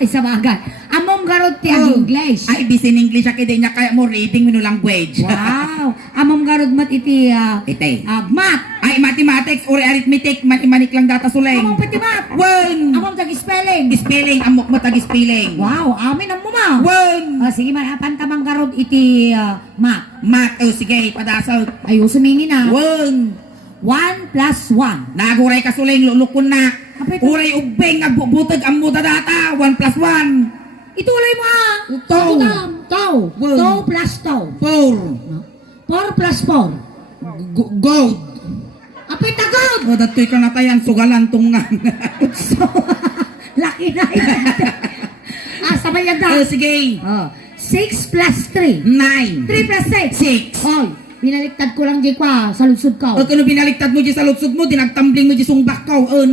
Ay sabagay. Amom garot ti English. Ay bisin English akay di niya kaya mo reading mo language. Wow. Amom garot mat iti ite. math. Ay mathematics or arithmetic manik lang data suleng. Amom pati math. Wen. Amom tag spelling. Spelling amok mo tag spelling. Wow, amin ang muma. Wen. Sige man, apan tamang garot iti math. Math sige padasal. Ayo sumingin na. Wen. 1 plus 1. Naguray ka suleng lulukon na. Apay ito? Uray ubeng agbubutag ang muda data 1 plus 1. Ituloy mo ah. Two. 2. One. 2 plus 2. 4 plus 4. Gold. Apay tagod. O datoy ka natayan sugalan tungan. So, laki na yan. Sabay yan daw. Sige. 6 plus 3. 9. 3 plus 6. 6. Hoy, binaliktad ko lang di kwa sa lusod ko. O kung binaliktad mo di sa lutsod mo, dinagtambling mo di sumbak ko. 9,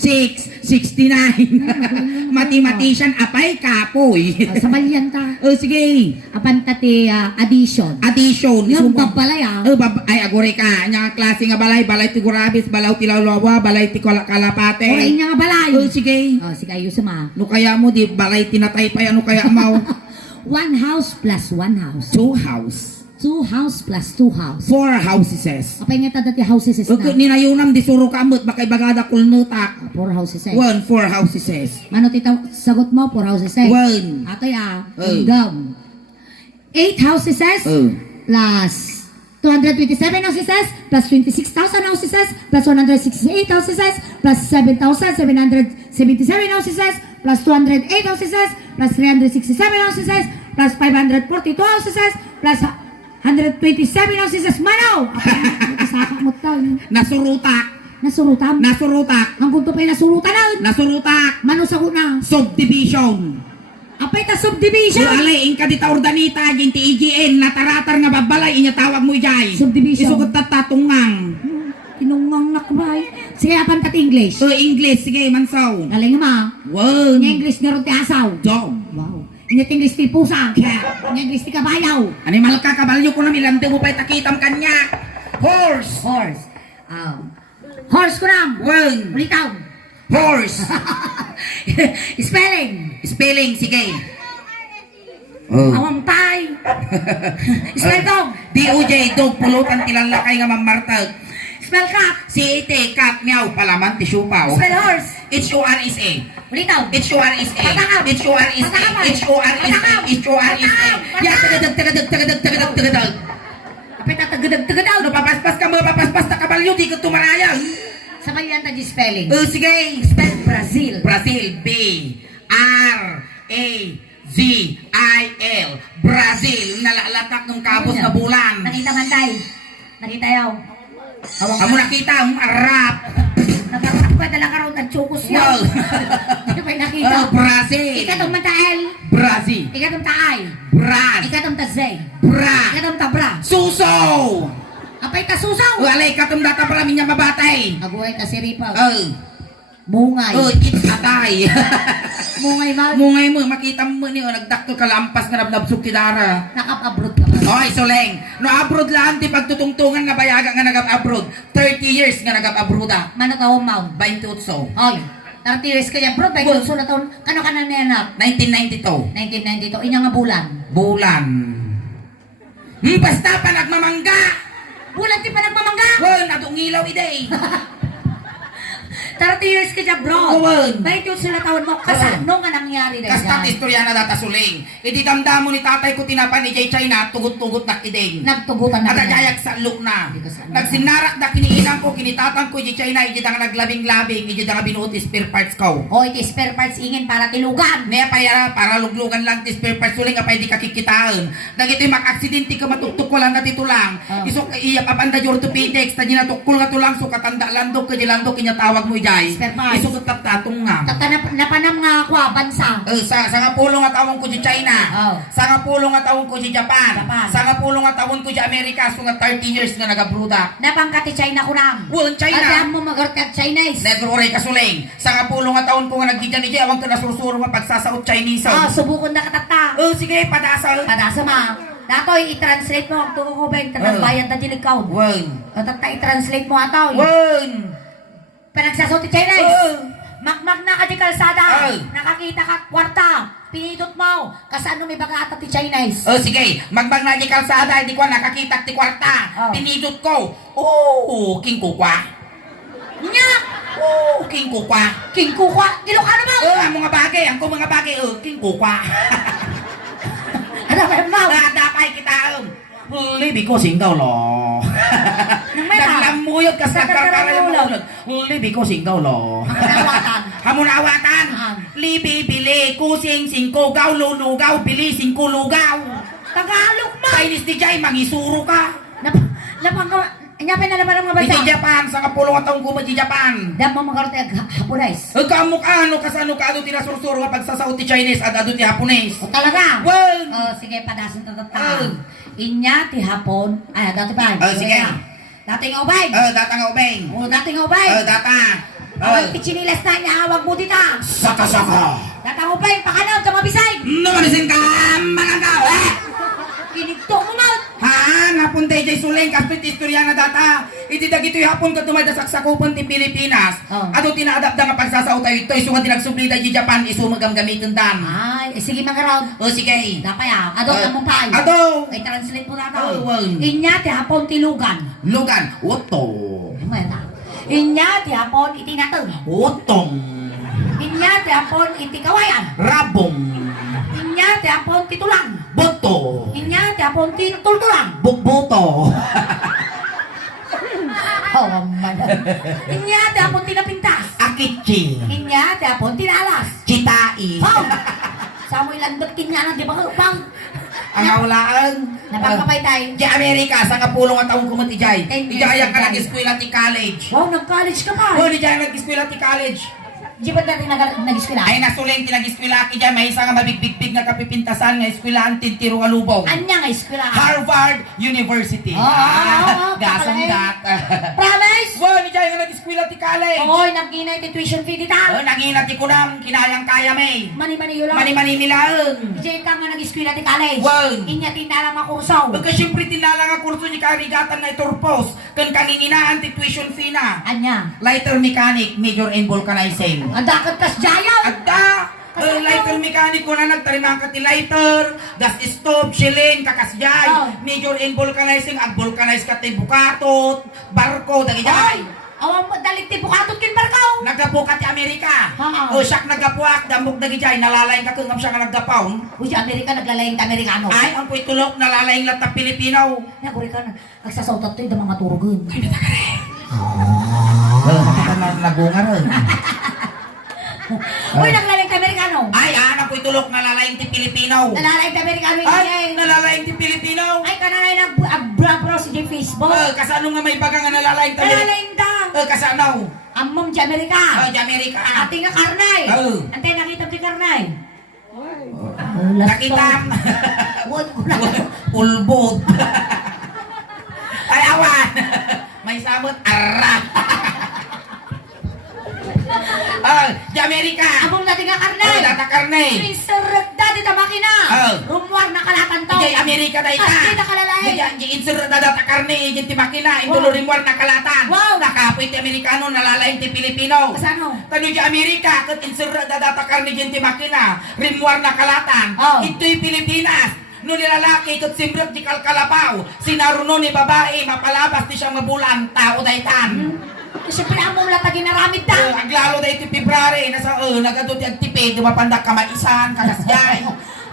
6, 69. Mathematician, apay kapoy. Sabay yan ta. Sige. Apan tati addition. Addition. Yung babalay Ay, agore ka. Nya klase nga balay. Balay ti gurabis, balaw ti lawlawa, balay ti kalapate. Oray niya nga balay. Sige. Sige, ayos ma. No kaya mo di, balay tinatay pa yan. No kaya mo. 1 house plus 1 house. 2 house. 2 house plus 2 house. 4 houses. Apay nga tadati houses is na. Ninayunam di suro kamot, bakay bagada kulnutak. 4 houses is. 4 houses. Mano tita sagot mo 4 houses is. 1. Atoy gum. 8 houses is plus 227 houses is plus 26,000 houses is plus 168 houses is plus 7,777 houses is plus 208 houses is plus 367 houses is plus 542 houses is plus 127 houses is manaw. Kasaka mo tayo. Nasurutak. Nasurutam. Nasurutak. Ang punto pa yung nasurutan na. Nasurutak. Mano sa una. Subdivision. Apay ta subdivision. Alay, inka di ta ordanita, ginti IGN, nataratar nga babalay, inya tawag mo ijay. Subdivision. Isugot tatungang. Tinungang nakbay. Sige, apan tat English. English, sige, mansaw. Galing ma. Wow. Inya English nga ron ti asaw. Dog. Wow. Inya English ti pusang. Inya English ti kabayaw. Animal ka, kabalyo ko na milante mo pa itakitam kanya. Horse. Horse. Horse ko nam. Well. Ulitaw. Horse. Spelling. Spelling, sige. Awang tay. Spell dog. D-O-J, dog, pulutan tilalakay nga mamartag. Spell cat. C-A-T, cat, meow, palaman, tisupaw. Spell horse. H-O-R-S-A. Ulitaw. H-O-R-S-A. Patakam. H-O-R-S-A. Patakam. H-O-R-S-A. H-O-R-S-A. Ya, tagadag. Apay ta tagadag. Ano, papaspas ka mo, papaspas na kabalyo, di ka tumaraya. Sabay yan ta di spelling. Sige. Spell Brazil. Brazil, B-R-A-Z-I-L. Brazil, nalalatak ng kapos na bulan. Nakita man tay. Nakita yaw. Amo nakita, ang arap. Nagkaroon ka talaga ron at chukos yaw. Wow. Hindi pa nakita. Brazil. Ikatong matael. Brazil. Ikatong taay. Braz. Ikatong tazay. Bra. Ikatong tabra. Suso. Apay ka susaw. Walay katong data pala minya mabatay. Abuhay ka si Ripaw. Mungay. Mungay. It's atay. Mungay mal. Mungay mo, makita mo ni, nagdakto ka lampas nga nabnabsok ti dara. Nakap-abroad ka man. Oy, soleng. No abroad lang ti pagtutungtungan nga bayaga nga nagab-abroad. 30 years nga nagab-abroad ah. Mano ka umaw. 28. Oy. 30 years ka yan bro. Bago so na taon. Kano ka na nenak? 1992. 1992. Inya nga bulan. Bulan. Basta pa nagmamangga. Bulan ti pa nagmamangga. Well, nadungilaw ide. 30 years ka dyan, bro. Uwan. Bakit yung sila taon mo? Kasi ano nga nangyari na Kastat yan? istorya na data suling. Iti damda mo ni tatay ko tinapan ni Jay China, tugot-tugot na kiding. Nagtugutan na. At ajayak sa luk na. Hindi ka sa- Nagsinarak na kiniinang ko, kinitatan ko Jay China, iti nga naglabing-labing, iti nga binuot ti spare parts ko. O, iti spare parts ingin para tilugan. Naya para luglugan lang ti spare parts suling, apay di kakikitaan. Nagito'y mag-aksidente ka matuktok ko lang na titulang. Isok iya papanda di orthopedics, tadi na tukul nga tulang, so katanda landok ka di landok, kinyatawag mo Jay. Spare parts. Isok tatong nga. Napanam nga ako, bansa. Sa nga pulong nga tawon ko di China. Oh. Sa nga pulong nga tawon ko di Japan. Japan. Sa nga pulong nga tawon ko di Amerika. So nga 30 years nga nagabruda. Napangkati China ko nang. Well, China. Alam mo magarkat Chinese. Negroray kasuling. Sa nga pulong nga tawon ko nga nagkita ni Jay. Awang ka nasusuro nga pagsasaot Chinese. Subukon na katata. Sige, padasal. Padasa ma. Datoy, i-translate mo. Tuko ko ba yung bayan na tinikaw? Well. Katata, i-translate mo atoy. Well. Panagsasot ti Chinese. Magmag na ka di kalsada. Oh. Nakakita ka kwarta. Pinidot mo. Kasano may baga ata ti Chinese. Sige, magbag na di kalsada, hindi ko nakakita ti kwarta. Oh. Pinidot ko. Oh, king kukwa. Nya! Oh, king kukwa. King Kukwa. Ilocano ba? Ang mga bagay, king kukwa. Ano ba yung mau? Dapay kita, Libi ko singgaw lo. Nang may ha? Naglamuyot ka sa karkara yung Naglamulog. mulog. Libi ko singgaw lo. Hamunawatan. Hamunawatan. Ah. Libi, bili, kusing, singko, gaw, lulugaw, bili, singko, lugaw. Tagalog mo. Chinese di jay, mangisuro ka. Lapang ka. Nyapin na naman ang mga Di bansa. Japan, sa kapulong taong kuma di Japan. Dam mo magkaroon tayo Hapones. Kamuk ano kasano ka ado tinasursuro kapag sa Saudi Chinese at ado ti Japanese. O talaga? Well, Sige, padasan tatata. Inya ti Hapon. Ay, dati pa. sige. Dating ubay. Datang ubeng. O, dating ubay. Data. Ang pichiniles na inahawag mo dita. Saka. Datang ubay, pakanaw sa mabisay. Namanisin ka, mga tao, Kinigto mo mal. Ha, napunta jay suleng kapit istorya na data. Iti dagitoy hapon ka tumay da saksakupan ti Pilipinas. Oh. Ato tinaadapta nga pagsasaw tayo ito iso nga tinagsublida di Japan iso magamitin dan. Ay, sige mga raw. Sige. Dapay Ado ka mong pay. Ado. Ay, translate mo na Oh, well. Inya ti Hapon ti Lugan. Lugan, oto. Inya ti Hapon iti nateng. Otong. Inya ti Hapon iti kawayan. Rabong. Inya ti Hapon ti tulang. Boto. Inya ti Hapon ti tultulang. Bukboto. Hawaman. Inya ti Hapon ti napintas. Akichi. Inya ti Hapon ti nalas. Kitai. Oh! Samo ilandot kinya na di ba bang? Ang aulaan. Napagkapay tayo. Di Amerika, sa kapulong at taong kumatijay. 10 years Ijaya ka old. nag-eskwela ti college. Wow, nag-college ka pa. Oh, di jaya nag-eskwela ti college. Di ba dati nag-eskwela? Ay nasuleng ti nag-eskwela ki jay may isa nga mabigbigpig nga kapipintasan nga eskwelahan ti tiro alubong. Anya nga eskwela? Harvard University. Gasong dat. Promise? Wow, di jaya nga nag-eskwela ti college. Oy, nagginay ti tuition fee dita. Nangina ti kunam, kinayang kaya may. Mani-mani yun lang. Mani-mani nilaang. Diyan ka nga nag-eskwela ti college. Wow. Inya tinala mga kurso. Pagka siyempre tinala nga kurso ni karigatan na iturpos, kan kaninginaan ti tuition fee na. Anya? Lighter mechanic, major in vulcanizing. Ang dakat kas jayaw. Agda! Lighter mechanic ko na nagtarimang ka ti lighter, gas stove, shilling, kakasjay, Oh. major in vulcanizing, ag vulcanize ka ti bukatot, barko, dagijay. Awang dalit ti bukatot kin barkaw. Nagapo ka ti Amerika. Oo. O siyak nagapuak, dambok dagijay, nalalaing ka kung siya nga naggapaw. Uy, Amerika naglalayang ta Amerikano. Ay, ang puy tulok, nalalaing lang ta Pilipino. Naguri ka na. Nagsasautat to yung mga turugun. Nagunga rin. Uy, naglalayang ta Amerikano. Ay, ang puy tulok, nalalaing ti Pilipino. Nalalayang ta Amerikano yung Ay, Ay, nalalaing ti Pilipino. ay kananay nag-brabro si Jay Facebook. Kasano nga may baga nga nalalaing ta Pilipino. Nalalayang ta. Kasano? Amom di Amerika. Di Amerika. Ating nga karnay. Oo. Antay nakita ti karnay. Nakita. Wala ko lang. Ulbot. Ay, awan. May sabot. Arap. Di Amerika. Amom natin nga karnay. Data karne. Insurrect dati ta makina. Oo. Rumuar na kalatan to. Di Amerika dahil ka. As di nakalalay. Di insur na data karne. Di makina. Indulurin mo na kalatan. Wow. Nakapoy ti Amerikano. Nalalaing ti Pilipino. Kasano? Tano di Amerika, kat insur na data karne di makina. Rimwar na kalatan. Oh. Ito'y Pilipinas. No nilalaki kat simbrot di kalkalapaw. Sinaruno ni babae. Mapalabas di siyang mabulan. Tao daytan. Siyempre amom lata ginaramid ta. Ang lalo na iti February. Nasa nagado ti agtipi. Dumapandak kamaisan. Kakasjay.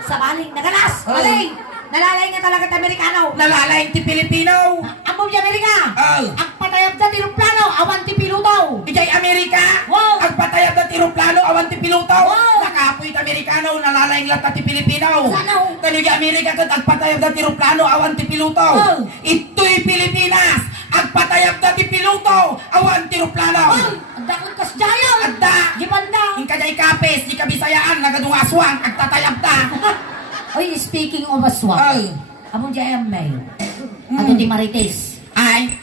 Sa baling, nagalas, Oh. baling. Nalalay nga talaga ti Amerikano. Nalalaing ti Pilipino. Amom di Amerika. Oh. Ang patayab na tiruplano, awan ti piluto. Ijay Amerika. Wow. Ang patayab na tiroplano. Awan ti piloto. Wow. Nakapoy ti Amerikano. Nalalaing lata ti Pilipino. Sana. Tano di Amerika kat agpatayab na tiroplano. Awan ti piloto. Wow. Ito'y Pilipinas. Agpatayab na ti piloto. Awan ti roplano. Ay, ang dakot kas jayaw. Adda. Di banda. Ang kajay kapes. Di kabisayaan. Nagadung aswang. Agtatayab ta. Oy, speaking of aswang. Ay. Among di ayam may. Ato ti Marites. Ay.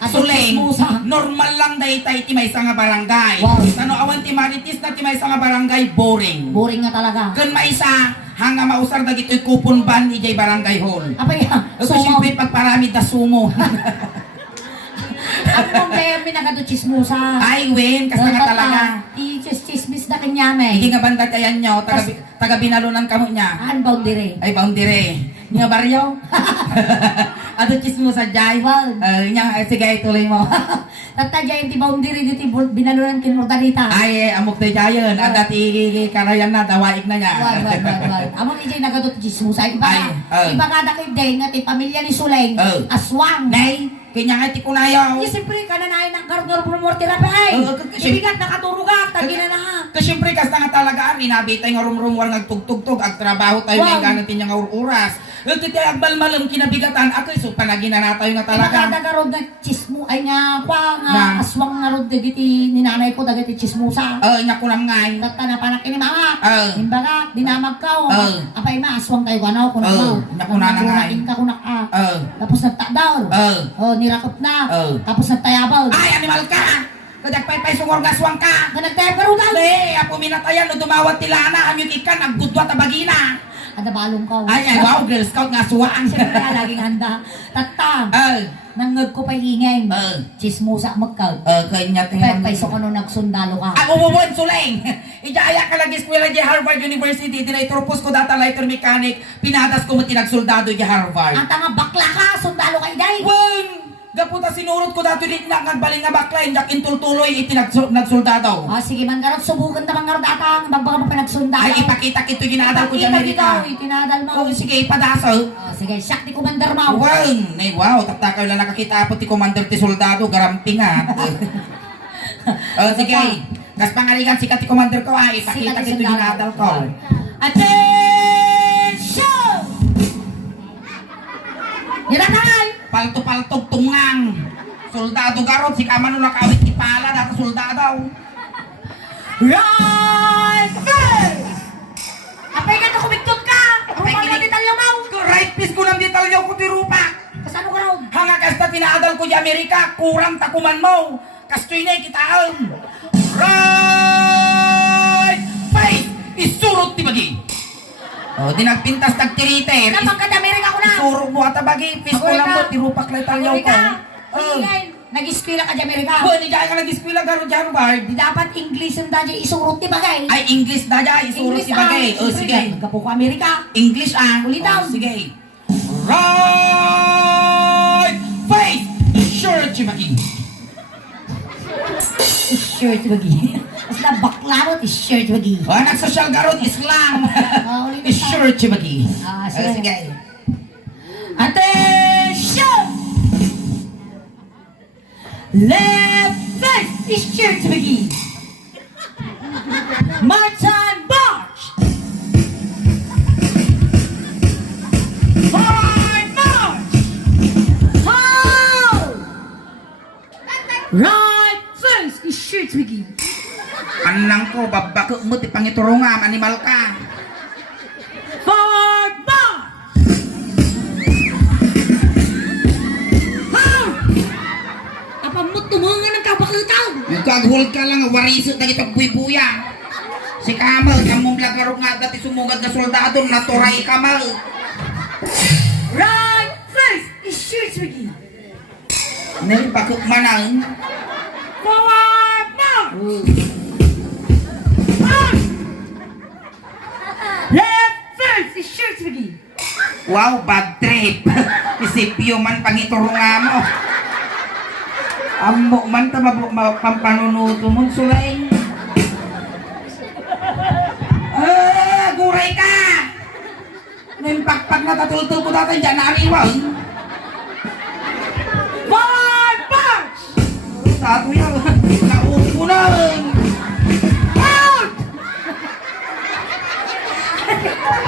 Ato Suleng, Chismosa. normal lang daytay ti may nga barangay. Wow. Ano awan ti Marites na ti may nga barangay boring. Boring nga talaga. Kun may isa hanga mausar dagitoy kupon ban ijay barangay hall. Apa yan? So siyempre pagparamid na sumo. Among di ayam may nagado chismosa. Ay wen kas nga talaga. Chismosa Kinyame. Hindi nga banda kayan nyo, taga binalunan kamo niya. An boundary. Ay, boundary. Nga baryo. Ato chismo sa jay. Wow. Sige, tuloy mo. Tatadya yung ti boundary dito binalunan kin Mortalita. Ay, amok tayo jayon. Ang dati karayan na, dawaik na niya. Wag. Amon ijay nagadot chismo sa iba. Ay, Iba kada kay day nga ti pamilya ni Suleng. Aswang. Nay, kanya nga ti kunayaw. Siyempre ka na naay ng garnor promorte na pa ay. Ibigat nakaturugat, tagi na na. Kasi siyempre, kas na nga talaga, inabitay nga rumrumwar nagtugtugtug, ag trabaho tayo Wow. may ganatin niya nga oras. Ito tayo agbalmalam kinabigatan, ako so panagina na tayo nga talaga. Iba kada rod nga chismo ay nga pa nga Na. aswang nga rod dagiti ni nanay ko dagiti chismosa. Nya ko ngay. Tatta na panak ini mga. Oh. Imbaga dinamag ka o. Oh. Apay ma aswang tayo ganaw kuno Oh. mo. Nakuna na nga. Ka kunak a. Oh. Tapos nagtadaw. Oh. Oh, nirakop na. Oh. Tapos nagtayabaw. Ay, animal ka! Kadagpay-pay sungor nga aswang ka! Kanagtayab ka ron Dali, apo minatayan, no dumawat tilana, amyot ikan, naggudwa tabagina. Ada balong ka. Ay, wow, Girl Scout nga suwaan. Siyempre laging handa. Tatta. Nangag ko pa ingay. Chismosa magkaw. Kanya Paiso ko nung nagsundalo ka. Ang umuwan, Suleng! Ijaya ka lagi eskwela di Harvard University, dinaiturpos ko data lighter mechanic, pinadas ko mo tinagsoldado di Harvard. Ang tanga bakla ka, sundalo ka iday. Wen! Gaputa sinurot ko dato di na nagbaling nga bakla, injak intultuloy itinagsoldado. Sige man garot, subukan ta man garot atang, bagbaga mo pinagsundalo. Ay, ipakita kito ginadal ko di Amerika. Itinadal mo. Sige, ipadaso. Sige, siyak ti Commander Mau. Wow, tatakaw lang nakakita po ti Commander ti Soldado, garamping ha. Sige. Kas pangaligan sikat ti Commander ko ay ipakita kito ginadal ko. Attention! Niratangay! Palto-paltog tungang. Soldado garot, si kamano nakawit ti pala, data soldado. Right face! Apay ka to kumiktot ka! Rupa na detalyo mo! Right piece ko ng detalyo ko ti rupa. Kasano ka raw? Hanga kasta tinaadal ko di Amerika, kurang takuman mo. Kastoy na ikitaan. Right face! Isurot ti bagi. Di nagpintas nagtiriter. Napang ka Amerika ko na! Isurot mo at bagi. Piece ko lang mo, ti rupak na italyo ko. Nag-eskwela ka di Amerika. Di dyan ka nag-eskwela garo di Harvard. Di dapat English ang dadya isurot ti bagay. Ay, English na dyan, isurot ti bagay. Sige. Nagkapo ko Amerika. English Ulitaw. Sige. Right face! Sure, Chimaki. Shirt bagi. Basta baklarot is shirt bagi. Nag-social garot, Islam. Sure, Chimaki. Sige. Attention! Left face is shirt bagi. March and march! Forward march! Hold! Right face is shirt bagi. Anang ko, babako mo, ti pangiturungam, animal ka. Forward march! Hold! Apamot tumungan ng kabaklutaw! Yung kaghul ka lang, warisot na kitang buy-buya. Si Kamal, kamong lagaro nga dati sumugad na soldado, naturay Kamal. Right face is shirt bagi. Nel, bakit manang? Forward march! March! Left face is shirt bagi. Wow, bad trip. Isipyo man pangiturungan mo. Amo man ta pampanunuto mo, Sulay. Guray ka! May pakpak na tatultol ko datan dyan, nariwang. Forward march! Tato yan, naupo na. Out!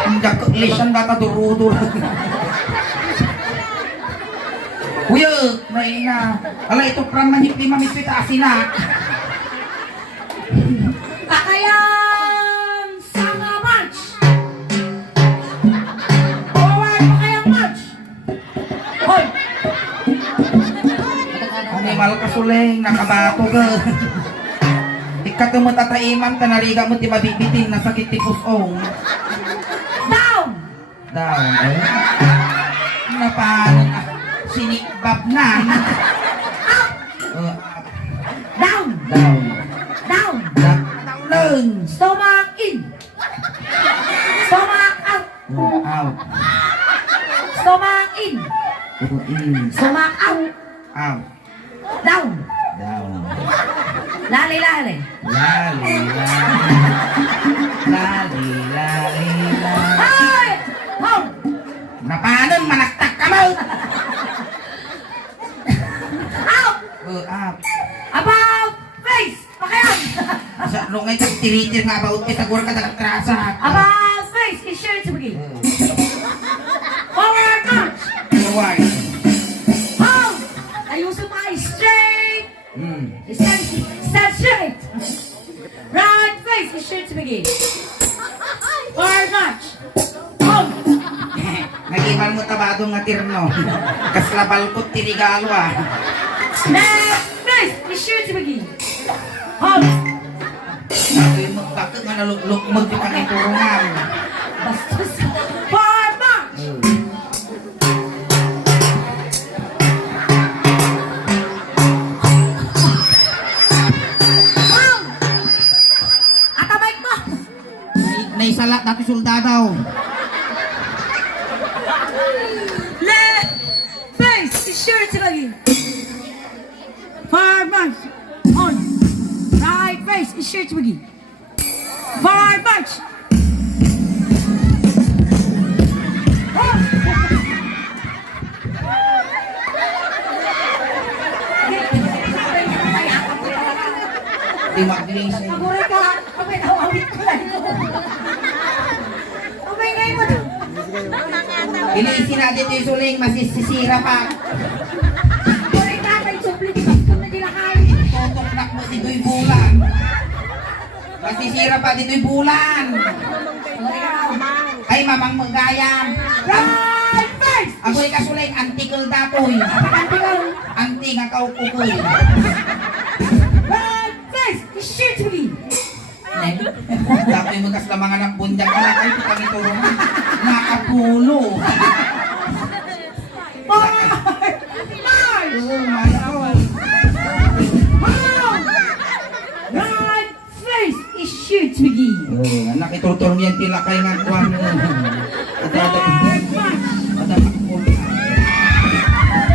Ang lisan data durudor. Kuya, may na. Ala, ito pram manhip lima mitwit asina. Pakayang sanga march! Forward pakayang march! Hoy! Animal ka Suleng, nakabato ka. Ikat mo tataiman, tanariga mo ti mabibitin na sakit ti pusong. Down! Down, eh? Napano na? Sinikbab na. Down! Down. Down! Down. Taon. Stomach in. Stomach out. Out. Stomach in. In. Stomach out. Out. Down. Down. Lali. Lali, lali. Lali, lali, lali. Ay! Home. Napanon, manaktak ka mo. Out. Up. About face. Pakayan. Sa lungay kang tiritir nga ba uti sa gura ka nakatrasa. About face. Insurance begin. Forward march. Forward. Home. Ayusin mo ay straight. Stand straight. Right face. Insurance begin. Forward march. Home. Nagiman mo tabadong nga tirno. Kaslabal ko tinigalo ah. Left face. Insurance begin. Home. Sabi mo, bakit nga nalulok magpipang iturungan? Bastos. Forward march. Home. Atabay mo. Naisalat natin soldadaw. Left face. Insurance begin. Forward march. On. Right face. Insurance begin. Forward march. Di magdiling siya. Maguray ka. Kamay na awit ko lang. Kamay na mo. Iliisin natin yung suling, masisisira pa. Maguray ka. May supli. Di ba? Kung nagilakay. Tutuknak mo dito'y bulan. Masisira pa dito'y bulan. Ay, mamang magayam. Right face. Ako'y kasuling, antikol datoy. Antikol. Anti nga kaukukoy. Right face. Insurance begin. Datoy mo kaslamangan ng bunjang ka kayo pitang iturungan. Nakapulo. Forward march. Home. Right face. Insurance begin. Anak ituturong yan tila kayo nga kuwan. Forward march.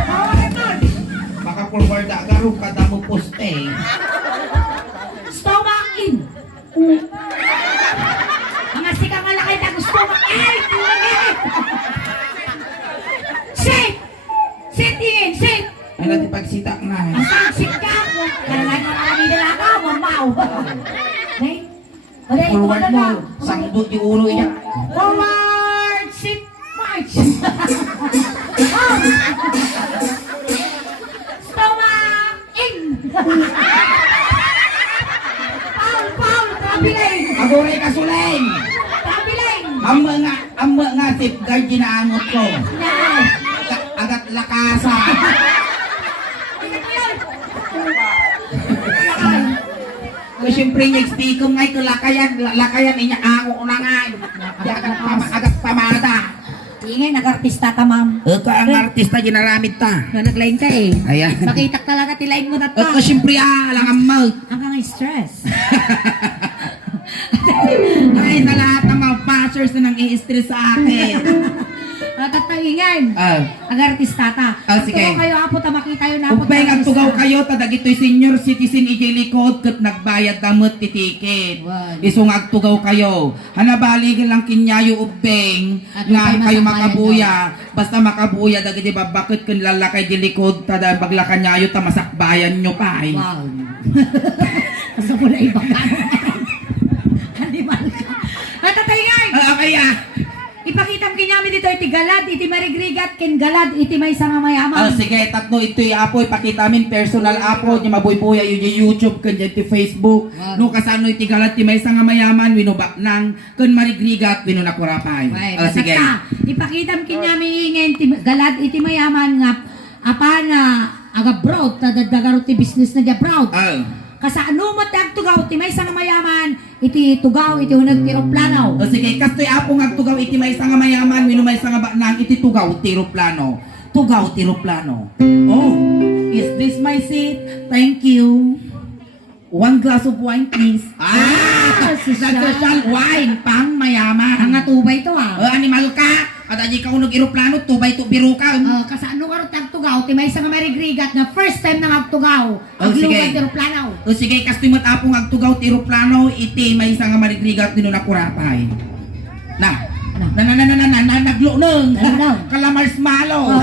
Forward march. Makapulward agaro kada mo poste. Stomach in. Mga sika nga lakay na gusto mo. Sit! Sit in! Sit! Ay natin pagsita na. Asang sit ka? Karalay mo kami nila ka, mamaw. Okay? Okay, Forward kumanda mo. lang. Sangdot yung ulo niya. Forward! Sit! March! Oh! Stomach in! Paul! Trabilay! Agoray kasuling. Trabilay! Ang mga safeguard ginaangot ko. Yan! Agat lakasa. Kung siyempre yung speaker ngay lakayan niya ango na nga. Agat pamada. Ingay, nag-artista ka, ma'am. Ika ang artista ginaramit ta. Nga nag-line ka eh. Ayan. Makita talaga tilain mo na to. Ika siyempre lang ang mouth. Ang kang stress. Ay, na lahat ng mga bashers na nang i-stress sa akin. Tatayingan. Ang artista ta. Sige. Tugaw kayo, apo ta makita yun apo. Upay ang tugaw kayo, tadag ito'y senior citizen ijay likod kat nagbayad damot ti ticket. Wow. Isong agtugaw kayo. Hanabalig lang kinyayo ubeng. At Nga upay kayo masakbayan makabuya. Basta makabuya, dagiti ba bakit kun lalakay di likod, tada baglakanyayo ta masakbayan nyo pa ay. Wow. Kasi mula ibang animal ka. Tatayingan. Kaya, Ipakita mo kinyami dito iti galad, iti marigrigat, kin galad, iti may sanga mayaman. sige, tatlo ito'y apo, ipakita min personal apo, di mabuy-buya yun yung YouTube, kanyan ti Facebook. Wow. No, kasano iti galat, ti may nga mayaman, winubak nang, kun marigrigat, winunakurapay. Okay, Sige. basta, ipakita mo kinyami ingin, iti galad, iti mayaman nga, apa na, aga broad, tadadagaro ti business na di broad. Kasano mo tagtugaw, ti may nga mayaman, iti tugaw, iti hunag tiroplano. Sige, kastoy apo nga tugaw, iti may nga mayaman, winumay nga baknang, iti tugaw, tiroplano. Tugaw, tiroplano. Oh, is this my seat? Thank you. One glass of wine, please. Social wine, pang mayaman. Ang tubay to ah. Animal ka. Kada di ka unog eroplano, tubay to biro ka. Kasano ka rin tagtugaw, ti may isang marigrigat na first time nang agtugaw. Sige. Aglugad ti aeroplano. Sige, kastoy matapong agtugaw ti eroplano, iti may isang marigrigat din na kurapay. Naglo nung. Kalamars malo.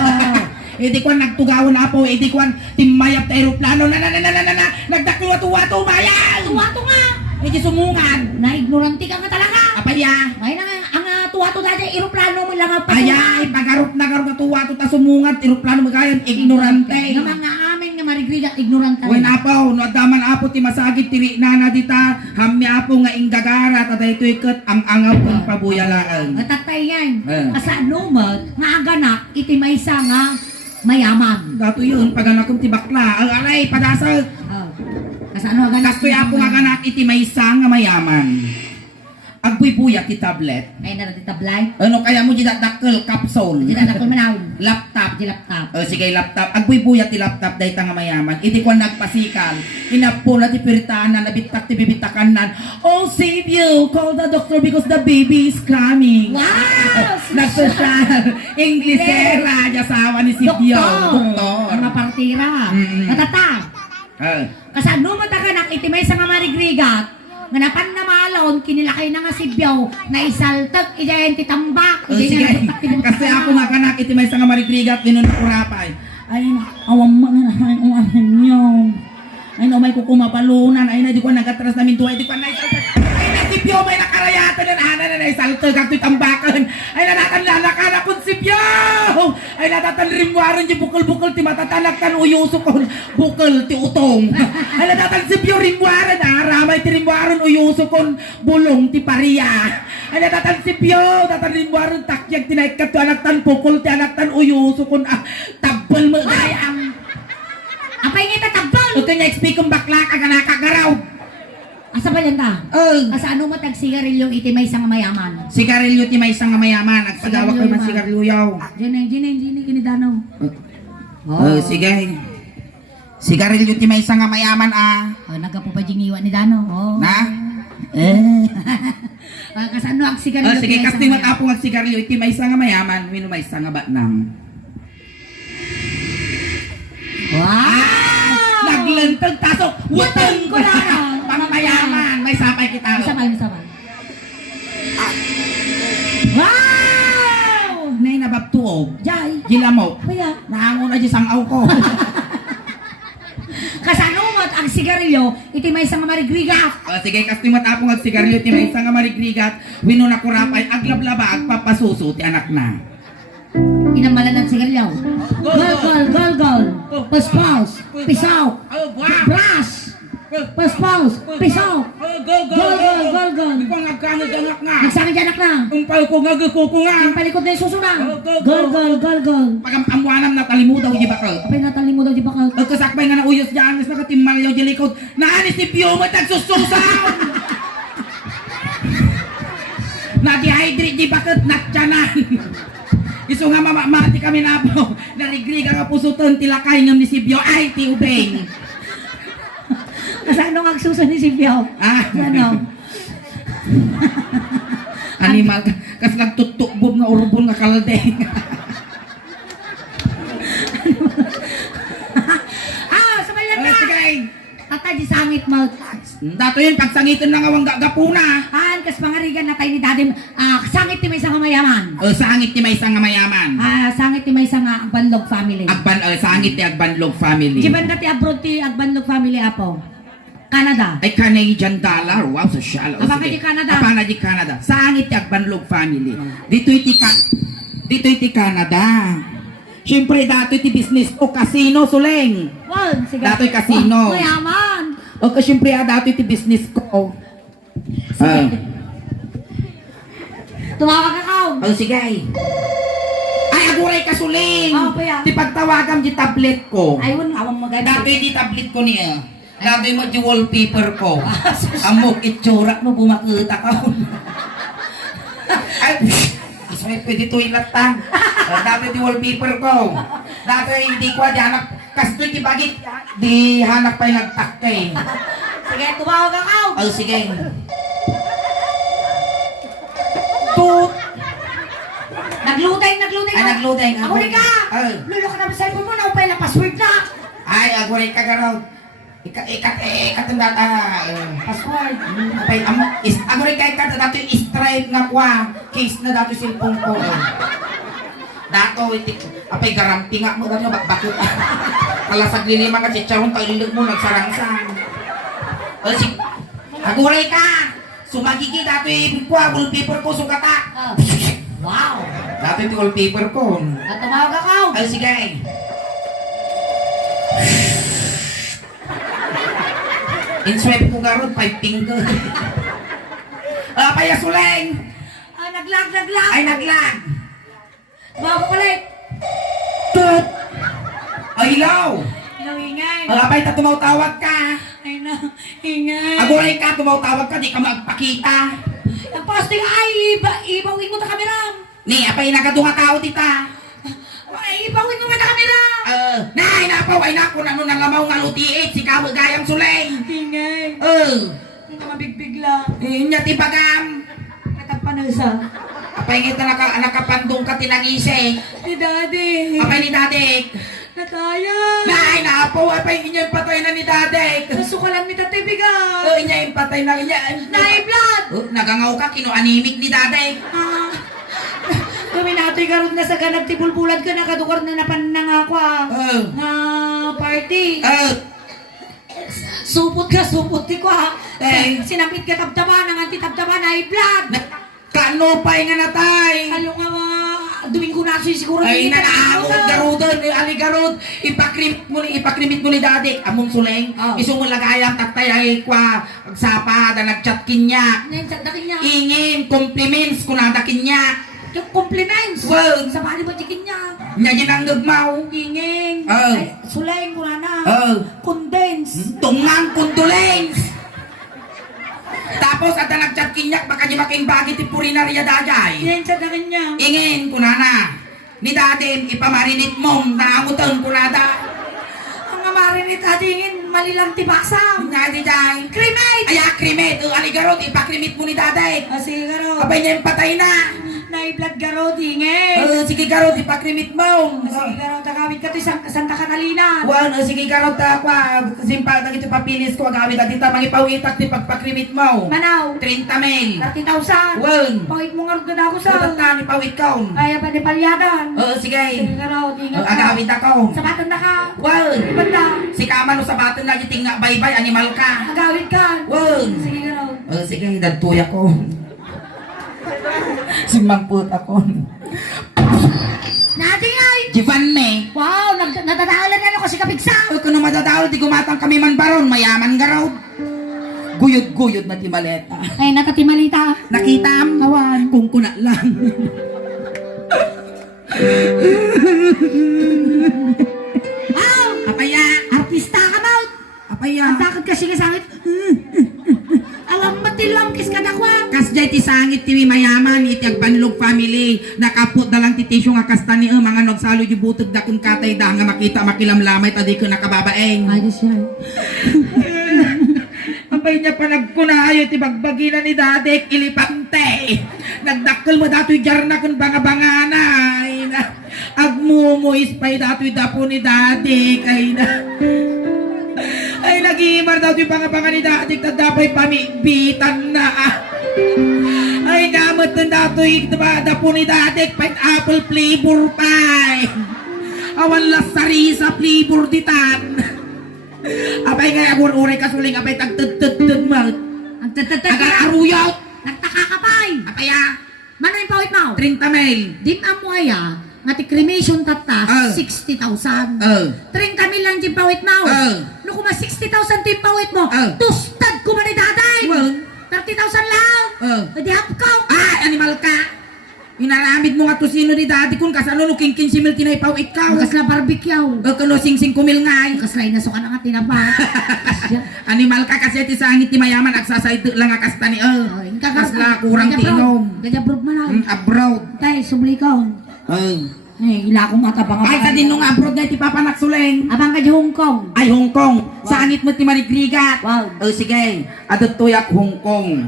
Edi ko nagtugawan na po, edi ko timayap ta eroplano, nagdakluwa-tuwa mayan! Tuwato nga! Edi sumungan! Na-ignoranti ka nga talaga! Apaya! Ay na nga, ang tuwato dati, aeroplano mo lang ang Ayay, pagarot na tuwa to ta sumungan, eroplano magayan, ignorante! Nga mga amin nga marigrigat, ignorante. Uy napaw, no adaman apo ti masagit tiri na dita, hammi apo nga inggagara, taday to ikat ang angaw kong pabuyalaan. Natatay yan. Asa numat, nga aganak, iti may isa nga mayaman. Dato yun, pag anak kong ti bakla, aray, padasal! Asa ano aganak? Kastoy apo nga ganak iti may isa nga mayaman. Agbuy-buya ti tablet. Ay narati tablay. Ano kaya mo didakdakkel capsule? Di na nakul manaw. Laptop. Di laptop. Sige, laptop. Agbuy-buya ti laptop dahi ta nga mayaman. Iti ko nagpasikal. Inapo na ti piritanan, nabitak ti bibitakanan. Oh, save you! Call the doctor because the baby is coming. Wow! Nagsosyal. Inglesera. Yasawa ni Sibyo. Doktor. Mga partira. Natata. Kasano mo taganak iti may sa nga marigrigat. Nga napan na malon, kinilakay na nga si Biyaw, na isaltag, idayan ti tambak. Sige, kasi ako nga kanak, iti may nga marigrigat, kurapay. Ay, awam mo na naman ang amin niyo. Ay, no, may kukumapalunan. Ay, na, di ko nagatras namin tuwa. Di ko na isaltag. Ay, na, si Biyaw, may nakarayatan na na isaltag, at tambakan. Ay, natatan lalakanak kong si Biyaw. Ay, natatan rimwaran di bukol-bukol, ti matatanak tan uyuso ko. Bukol, ti utong. Ay, natatan si Biyaw rimwaran, ramay ti rimwaran uyuso kon bulong ti pariya. Ay, natatan si Biyaw, natatan rimwaran takyag tinaikat ti anak tan bukol, ti anak tan uyuso kon tabal mo gayang. Apay nga tatabal! Ito niya expect kong bakla ka nakakagaraw. Asa ba yan ta? Asa ano mo tagsigarilyo iti may isang mayaman? Sigarilyo ti may isang mayaman. Nagsagawa ko man sigarilyo yaw. Dini, kinidanaw. Sige. Sigarilyo ti may isang mayaman Nagapo pa jingiwa ni Dano. Na? Kasano ang sigarilyo? Sige, kasi matapong ang sigarilyo iti may isang mayaman. Wino may isang batnam. Wow! Naglentag tasok. Wuteng ko na! Mga mayaman. May sapay kita. Sabay. Wow! Nay nababtuog. Jai! Gilamok. Kaya, Naangon na di sangaw ko. kasanumot ang sigarilyo, iti may isang marigrigat. Sige, kasi matapong ang sigarilyo iti may isang marigrigat. Wino na kurapay. Aglablaba. Agpapasuso ti anak na. Inamalan ng sigarilyo. Gol. Paspaus. Pisaw. Brass. Paspaus. Pisaw. Gol. Ipang agkanag-anak nga. Nagsangin dyan na. Umpal ko nga, guko nga. Ang palikod na yung susunang. Gol. Pag-amuanam na talimudaw di bakal. Apay natali mo daw di bakal. Pagkasakbay nga na uyos dyan, mas nakatimalyaw di likod. Naanis ni Pio, matagsususaw! Na-dehydrate di bakit, natyanan. Iso nga mamamati kami na po. Narigriga nga pusuton, tilakay ng ni Sibyo. Ay, ti Ubeng. Kasano nga susun ni si Biyaw? Ano? Animal ka. Kasi nagtutukbob nga urubon nga kaldeng. Sabay lang na! Sige. Tata di sangit mo. Dato yun, pagsangitan na nga wang gagapuna. Kas pangarigan na tayo ni dadim. Sangit ti may isang mayaman. Sangit ti may isang nga mayaman. Sangit ti may isang Agbanlog family. Sangit ti Agbanlog family. Di ba dati abroad ti Agbanlog family apo? Canada. Ay, Canadian dollar. Wow, social. Apaka di Canada. Apaka di Canada. Sangit ti Agbanlog family. Dito iti Canada. Siyempre, dato iti business o casino, suleng. Wow, sige. Dato'y casino. Mayaman. O siyempre, dato iti business ko. Tumawag ka Sige. Ay, aguray ka, suling. Paya. Di pagtawagan di tablet ko. Ay, awang maganda. Dato'y di tablet ko niya. Dato'y mo di wallpaper ko. Amok itsura mo, bumakita ka. Ay, asay, pwede ito ilatang. Dato'y di wallpaper ko. Dato'y hindi ko di hanap. Kasi ito di bagit. Di hanap pa yung nagtakay. Sige, tumawag ako. Oh, sige. Tut. Naglutay. Ay, naglutay. Ako rin ka. Lulo ka na sa cellphone mo, naupay na password na. Ay, aguray ka garaw. Ikat ang data. Password. Apay, aguray ka ikat dato yung stripe nga kwa. Case na dato yung cellphone ko. Dato, apay garanti nga mo. Dato, bakit? Kalasag lilima ka, chicharon, tailog mo, nagsarangsang. Aguray ka. Sumagigi dato yung kwa, wallpaper ko, sugata. Wow. Dato yung wallpaper ko. Tumawag ako. Ay, sige. In-swipe ko garot, 5 finger. Paya Suleng! Naglag. Ay, naglag! Tumawag ko ulit. Tut! Ay, ilaw! Ingay. Pay, tumawag ka! Ay na, ingay. Aguray ka, tumawag ka, di ka magpakita. Ang posting ay, ibawin mo ta kamera. Ni, apay, nagadunga tao dita. Ay, ibawin mo ta kamera. Nay, napaw, ay naku, nano nang lamaw nga lutiit, si Kawa Gayang Suleng. Ingay. Ang mga bigbig lang. Inya ti bagam. Katagpanasa. Apay, ngita nakapandong ka tinangise. Ni Daddy. Apay ni Dadek. Nataya. Nay, napaw, apay, inya yung patay na ni Dadek. Nasukalan ni Tate Bigan. Inya yung patay na, inya. Nai-blood. Nagangaw ka, kinuanimik ni Dadek. Kami nato'y karoon na sa ganag tibulbulan ka, nakadukar na napanangako nga party. Supot ti ko ha. Sinapit ka tabtaban, ang anti-tabtaban ay blood. Kano pa nga natay? Ano nga duwing ko na siguro. Ay, nanaawag garudon, aligarod. Ipakrimit mo ni Dadek. Amon Suleng, isong mo lagayang tatay ay kwa sapa, da nagchat kinyak. Ingin, compliments kunada kinyak. Yung compliments. Well, sa bali mo chicken niya. Nya ginanggag mau. Inging. Ay, suleng ko na. Condense. Tungang kondolens. Tapos at nagchat kinyak baka di making bagit ti purinarya dagay. Yan sa dakin niya. Ingin kunana. Ni dadim ipamarinit mong naamutan kunada. Ang marinit atingin malilang tibasa. Nga di day. Cremate. Ay, cremate. Aligarot ipakrimit mo ni daday. Sige garot. Abay niya yung patay na. Nai-blood garot ingin. Sige garot ipakrimit mo. Sige garot agawit ka to sa Santa Catalina. Well, sige karot kwa simpa dagito papilis ko agawit at dita mangipawitak ti pagpakrimit mo. Manaw. 30 mil. 30,000. Well, Pawit mo nga rin ako sa. tata ni pawit kaon. Kaya pa di palyadan. Sige. Sige garot. Ingat ka. Agawit ako. Sabatan na ka. Well, Ibanda. si Kaman sa baton na giting nga bye-bye animal ka. Agawit ka. Well, Sige garot. sige dadtuya ko. Simangput ako. Nating ay. Jivan me. Wow, nadadahalan na ako si Kapigsa. Kung matadaol, di gumatang kami man baron, mayaman garaw. Guyod-guyod na ti maleta. Ay, nakatimalita. Nakita am? Awan. Kung kuna lang. Wow! Apaya. Artista ka ba? Apaya. Ang takot ka sige sangit. Awang matilang kis kadakwa. Kasjay ti sangit ti mayaman iti agbanlog family. Nakapot na lang ti tisyo nga kasta ni mga nagsalo di butog da kun katay da nga makita makilamlamay tadi ko nakababaeng. Ayos yan. Apay niya pa nagkunayo ti bagbagina ni Dadek ilipante. Nagdakkel mo datoy jarna kun banga-bangana. Ay na. Agmumuis pa'y datoy dapo ni Dadek. Ay na. Ay nag-iimar daw yung banga-banga ni Dadek na dapoy pamigbitan na. Ay gamot na datoy dapo ni Dadek pineapple flavor pie. Awan lasarisa flavor ditan. Abay nga agun uray kasuling abay tagtututut mo. Ang tatatay Aga aruyot. nagtakakapay. Apaya. Mano yung pawit mo? 30 mil. Dim amuaya. Nga ti cremation tata, 60,000. 30 mil lang yung pawit mo. No kuma 60,000 yung pawit mo. Tustad ko man ni daday. 30,000 lang. Pwede hapkaw. Animal ka. Inaramid mo nga to sino ni Daddy kun kasano no king 15 mil tinaypaw ikaw. Bakas na barbecue. Kano sing 5 mil nga ay. Bakas na inaso ka na nga tinapa. Animal ka kasi ti sangit ti mayaman agsasaydo lang nga kasta ni Kasla kurang ti inom. Ganya abroad man ay. Abroad. Tay, subli ka. Ila akong matabang Ay, sa din nung abroad na iti papanak suling. Abang ka di Hong Kong. Ay, Hong Kong. Saan it mo ti marigrigat? Wow. O sige, adot tuyak Hong Kong.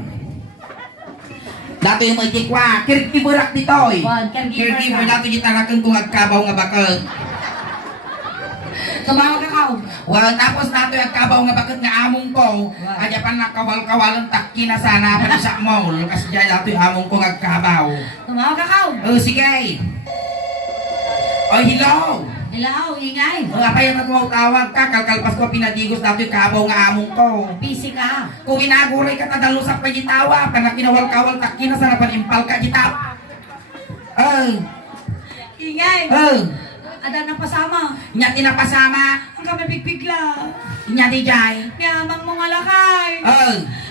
Dato yung mga kwa, kirkiburak dito eh. Wow, caregiver Kirkibur ka. dato yung tarakan kung agkabaw nga bakal. Tumawag ka kao. Well, tapos dato yung agkabaw nga bakal nga among ko. Wow. Adya pa nakawal-kawalan takki na sana pa sa mall. Kasi dyan dato yung among ko agkabaw. Tumawag ka kao. O sige. O hello. Hello, ingay. O nga pa yung nagmawag ka, kalkalpas ko pinadigos dato yung kabaw nga among ko. Busy ka. Kung inaguray ka tadalusak pa gitawa, pag kinawal-kawal takki na sana panimpal ka gitawa. Ingay. Ada na pasama. Nya tinapasama, Ang kami bigla. nya di jay. Niyamang mga lakay.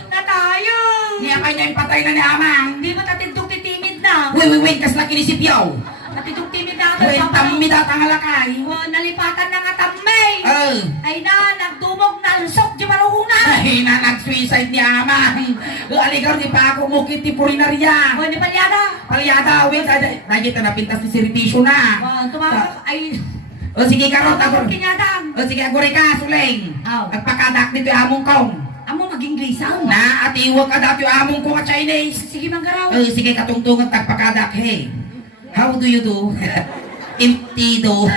Na tayo. Niya pa niya yung patay na ni Amang. Hindi mo tatindog titimid na. Wait, kas na kinisipyaw. Natindog timid na ako. Wait, tammi datang halakay. Nalipatan na nga tamay. Ay na, nagdumog na lusok di maruhunan. Ay na nag-suicide ni Amang. Aligaw di pa ako mukit ni Purinarya. Hindi palyada. Palyada, wait, nagyita na pintas ni Siritisyo na. Tumawag. Ay, O sige karot, tumawag agor. kinyadang. O sige, agoray ka, suling. Aw. Nagpakadak dito yung among kong. Amo maging glisaw. Na, at iwag ka dati yung among kong at Chinese. Sige manggaraw. Sige, katungtungan tagpakadak, hey. How do you do? Intido.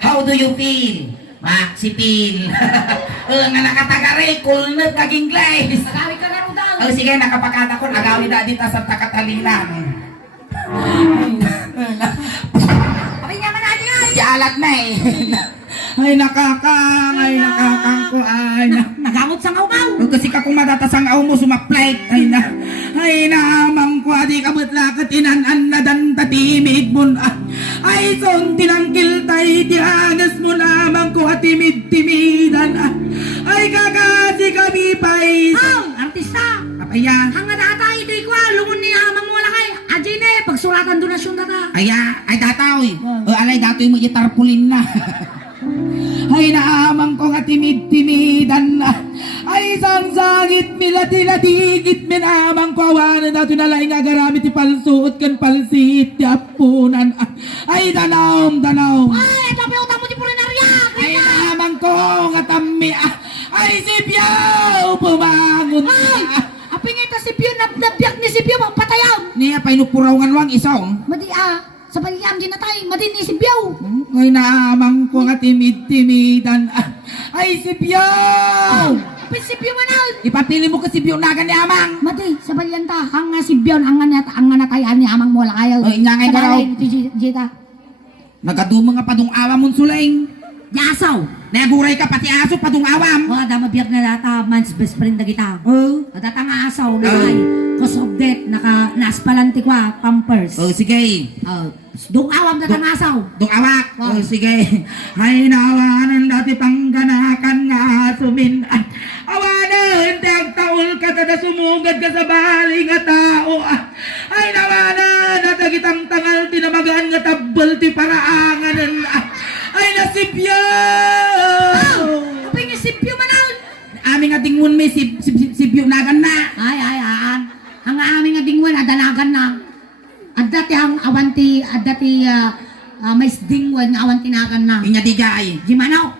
How do you feel? Maxipil. Nga nakatagari, kulnat naging glaze. Magawi ka na ro daw. Sige, nakapakata ko, nagawi na dito sa takatalilan. Abay naman natin ay. Alat na eh. Ay nakakang ko, Nagamot sa ngawgaw. kasi ka kung madatasang aw mo sumaplate, ay namang ko, adi ka ba't inanan na dan tatimid mo na, ay son tinangkil tay, tiagas mo namang ko at timid-timidan, ay kakasi kami pa'y, Artista. apaya, Hanga data ito ikwa. Lungon niya amang mo lakay. Ajine, pagsulatan donasyon data. ay dataw, alay datoy mo itarpulin na. Ay naamang ko nga timid-timidan na. Ay sangsangit milati-latigit minamang ko awanan dato na laing agaramit ipalsuot kan palsit ti apunan. Ay danaw. Ay, ito pa utang mo di pulinarya. Ay naamang ko nga tammi. Ay si Piyaw pumangon. Ay, aping ito si Pio, nabyak ni si Pio, magpatayaw. Niya pa inupurawan wang isaw. Madi sa balyam din na tayo, madi ni si Pio. Ay naamang ko nga timid-timidan. Ay si Piyaw. Aping si Pio manal. Ipapili mo kasi biyunagan ni Amang. Madi, sa balyan ta, hanga si Bion, hanga natayan ni amang mo lakayaw. Oh, ingangay ka raw. Jita. Nagadumang nga padung awam mong suling. Yasaw. Naguray ka pati aso padung awam. Mga dama biyak na data, man's best friend na kita. Oh. Data nga asaw, nakay, cause of death, naaspalanti ko pampers. Oh, sige. Dung awam data nga asaw. Dung awak. Oh. Oh, sige. Ay nawanan dati pangganakan nga asumin. Awanan, tagtaul ka tada sumugad ka sa bali nga tao. Ay nawanan, natagitang tangal tinamagaan nga tabal ti paraangan. Ay nasipyaw. Apay nga si Pio manal. Aming ating ngun may sipyo nagan na. Ay, ang aming nga dingwan, adanagan na. Adati ang awanti, may dingwan nga awanti nagan na. Inya di jay. Di manaw.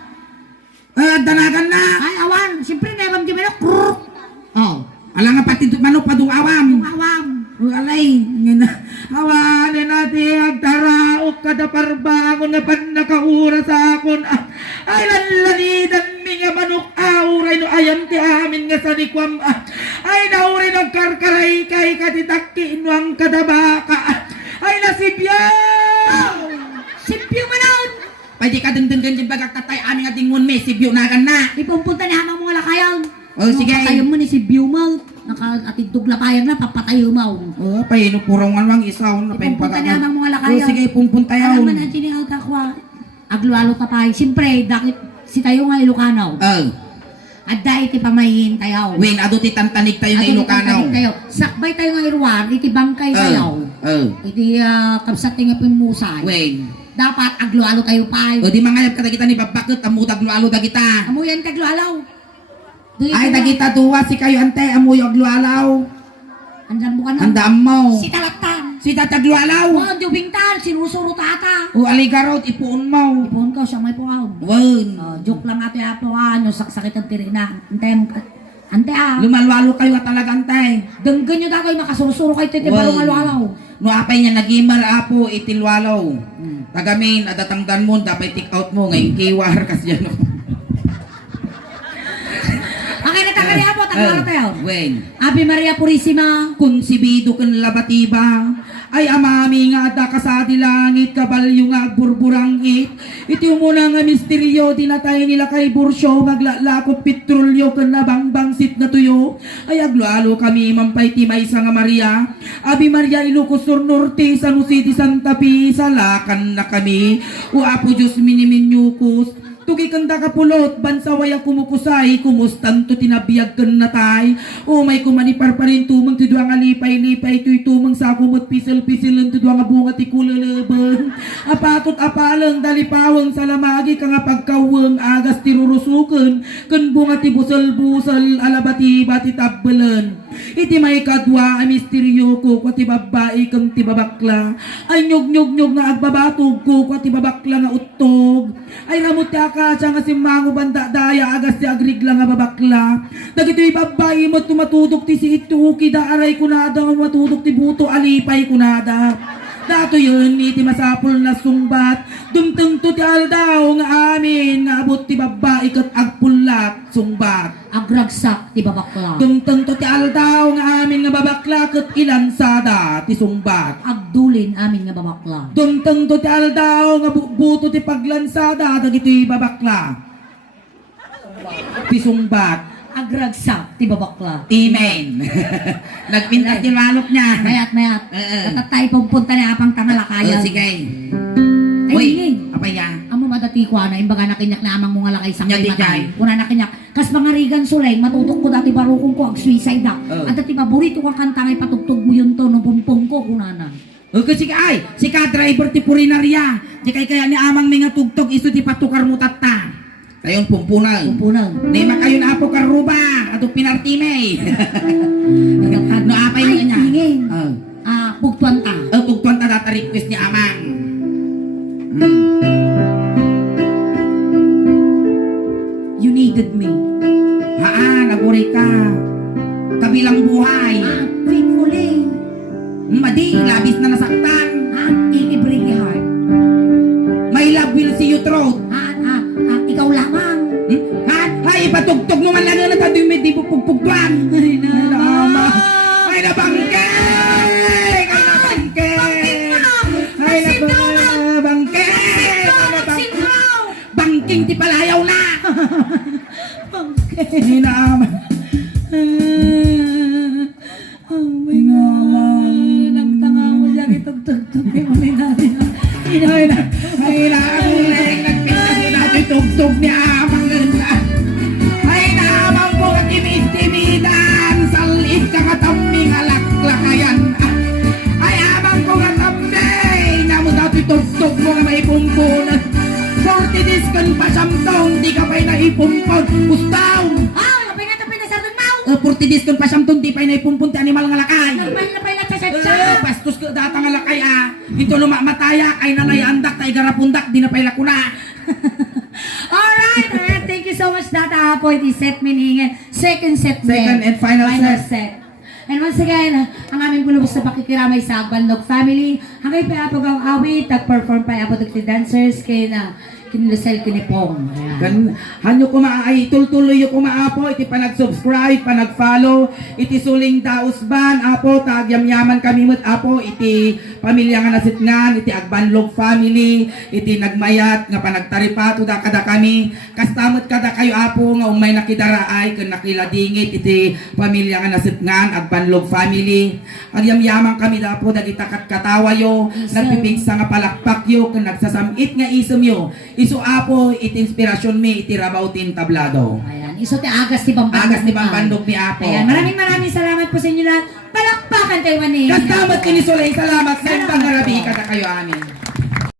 Danagan na. Ay, awan, siyempre na ibang di manaw. Krrrr. Oh, Alang nga pati manok padung awam. awam. Alay, ngina. Awanin natin agtaraok kada parbangon nga pan nakaura sa akon. Ay lanlanidan mi nga manok auray no ayan ti amin nga sa nikwam. Ay nauray nagkarkaray kay katitakki inwang kadabaka. Ay nasibyaw! Sipyo manaw. Pwede ka dendeng-dendeng bagak tatay amin nga dingon me, sibyo nagan na. Ipumpunta ni hamang mga lakayaw. Oh, sige. Patayo mo ni si Biumal. Nakatidog na payag na, papatayo mo. Oh, pay no purongan wang isaw na pay Ipumpunta ni hamang mga lakayaw. Oh, sige, pumpunta Alam yaw. mo na, Gini Alcacua. Aglualo ka pa. Siyempre, dakit si tayo nga Ilocano. At dahil iti pamayin tayo. Wen, ado ti tantanig tayo na Ilocano. Sakbay tayo nga Irwan, iti bangkay tayo. Iti kapsat tayo nga pimusay. Wen. Dapat aglualo tayo pa. O di mangayap ka kita ni babakot, amutag lualo dagita. Amuyan taglualaw. Ay, dagita duwa si kayo ante, amuyo aglualaw. Andan mo ka na. Handaan mo. Si Talatan. Si tataglualaw. Wan, di ubingtan, sinusuro tata. O aligarot, ipuon mo. Ipon ka, siya may pukaon. Wan. Joke lang ate apo yung saksakit ang tiri na. Ante Lumalwalo kayo at talagang tay. denggan nyo da kayo, makasurusuro kayo titi Wan. balong alaw. No apay niya nagimar apo itilwalaw. Tagamin, adatanggan mo, dapat take out mo. Ngayon kiwar kasi yan. Okay, nagtakali apo, takala tayo. Wen. Ave Maria Purisima. Konsibido kan labatiba. Ay amami nga da kasadi langit kabalyo nga agburburangit. Iti muna nga misteryo dinatay nila kay Bursyo ngaglalakop petrolyo kan nabangbangsit na tuyo. Ay aglalo kami mampay ti maysa nga Maria. Abi Maria Ilocos Sur Norte San Jose de Santa Fe salakan na kami. O apo Diyos miniminyukos. Tugi kang dakapulot, bansawaya kumukusay, kumustan to tinabiyag kan natay. O may kumanipar pa rin tumang tudwa nga lipay-lipay, tuy tumang sa kumot pisil-pisil, tudwa nga bunga ti kulalabang. Apatot apalang dalipawang sa lamagi ka nga pagkawang agas tirurusukan, kan bunga ti busal-busal, alabati bati tabbalan. Iti may kadwa ay misteryo ko, kwa ti babae kang ti babakla. Ay nyog-nyog-nyog nga agbabatog ko, kwa ti babakla nga utog. Ay ramot ka siya nga si mango banda daya agas ti agrigla nga babakla. Dagito'y babae mo tumatudok ti si ituki da aray kunada nga matudok ti buto alipay kunada. Dato yun iti masapul na sungbat. Dumteng to ti aldaw nga amin nga abot ti babae kat agpulak sungbat. Agragsak, ti babakla. Dumteng to ti aldaw nga amin nga babakla kat ilansada ti sungbat. Agdulin amin nga babakla. Dumteng to ti aldaw nga buto ti paglansada dagito'y babakla. Ti sungbat. Agragsak, ti babakla. Amen. Nagpintas yung walok niya. Mayat. Natatay pagpunta na apang tangalakayan. Sige. Ay, Uy, hingin. apa ya? Amo madati ko na imbaga nakinyak na amang mga lakay sa Nya kay di matay. jay. Kuna nakinyak. Kas mga rigan sulay, matutok ko dati barukong ko ag suicide da. At dati paborito ko kanta ngay patugtog mo yun to no pumpong ko kunana. O kasi ay, si ka driver ti purinarya. Di kaya ni amang mga tugtog iso ti patukar mo tatta. Tayong pumpunan. Pumpunan. Nema kayo na apo karuba. Ato pinartime. No apay mo Ay, niya. hingin. Pugtuan ta. Tugtuan ta data request ni amang. You needed me. Naguri ka. Kabilang buhay. Faithfully. Madi, labis na nasaktan. In every heart. My love will see you through. Ikaw lamang. Hay, patugtog mo man lang na tayo may di pupugpugtuan. Ay na Ay na bangke! Ay na bangke! Ay na bangke! Bangking ti palayaw na! Ay na Ay nga Nagtanga mo siya kitugtugtog. Ay na nagpintas na tugtog ni amang ganda. Ay naman po katimidan salit ka kataming alaklakayan. Ay amang po kataming namo dati tugtog mo nga maipumpunan. 40 days kan pasamtong di ka pa'y naipumpon. Gustaw! Lapay nga tapay na sa tunaw. 40 days kan pasamtong di pa'y naipumpon ti animal nga lakay. Lapay na sa Pastos ka data nga lakay Ito lumamataya ay nanay andak tay garapundak di na pa'y lakuna. Alright. Thank you so much, Data Apo. It is set meaning second set. Second and final set. And once again, ang aming pulubos na pakikiramay sa Agbanlog family. Hanggang pa apog ang awit, nag-perform pa apog the dancers kay na kinlusel kinipong. Kan hanyo ko maay tultuloy ko maapo iti panag-subscribe, panag-follow, iti suling dausban apo tagyamyaman kami met apo iti pamilya nga nasitngan, iti Agbanlog family, iti nagmayat nga panagtaripato da kada kami. Kastamot kada kayo apo nga umay nakidaraay ken nakiladingit iti pamilya nga nasitngan Agbanlog family. Agyamyaman kami da po dagiti katawayo, nagpipigsa nga palakpak yo ken nagsasamit nga isem yo. Isu apo iti inspirasyon mi iti rabautin tablado. Ayan, iso ti agas ti Bambandog. Agas ni Bambandog ni apo. Ayan, maraming salamat po sa inyo lahat. Palakpakan tayo manin. Kastamat kini Solay, salamat sa pangarabi kada kayo amin.